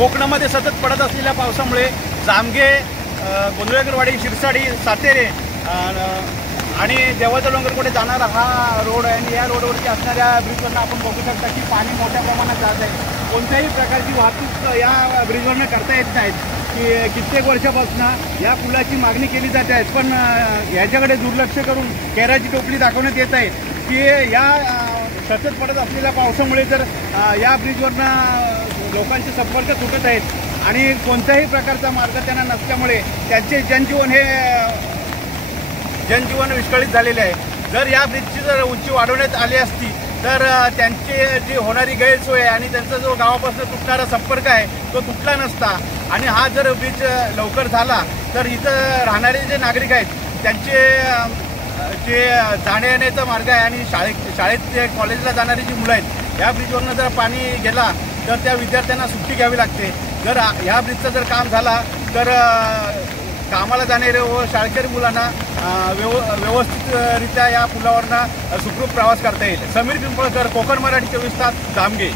कोकणामध्ये सतत पडत असलेल्या पावसामुळे जामगे, गोंधळेकरवाडी, शिरसाडी, सातेरे आणि देवाचा डोंगरकडे जाणारा हा रोड आहे आणि या रोडवरती असणाऱ्या ब्रिजवरनं आपण बघू शकता की पाणी मोठ्या प्रमाणात जात आहे। कोणत्याही प्रकारची वाहतूक या ब्रिजवरनं करता येत नाहीत की कित्येक वर्षापासून या पुलाची मागणी केली जाते आहे, पण याच्याकडे दुर्लक्ष करून केराची टोपली दाखवण्यात येत आहे की या सतत पडत असलेल्या पावसामुळे जर या ब्रिजवरनं लोकांचे संपर्क तुटत आहेत आणि कोणत्याही प्रकारचा मार्ग त्यांना नसल्यामुळे त्यांचे जनजीवन विस्कळीत झालेले आहे। जर या ब्रिजची जर उंची वाढवण्यात आली असती तर त्यांची जी होणारी गैरसोय आणि त्यांचा जो गावापासून तुटणारा संपर्क आहे तो तुटला नसता आणि हा जर ब्रिज लवकर झाला तर इथं राहणारे जे नागरिक आहेत त्यांचे जे जाण्या येण्याचा मार्ग आहे आणि शाळेत जे कॉलेजला जाणारी जी मुलं आहेत या ब्रिजवरनं जर पाणी गेला तर त्या विद्यार्थ्यांना सुट्टी घ्यावी लागते। जर ह्या ब्रिजचं जर काम झाला तर कामाला जाणारे व शाळकरी मुलांना व्यवस्थितरित्या या पुलावरनं सुखरूप प्रवास करता येईल। समीर पिंपळकर, कोकण मराठी 24 तास, जामगे।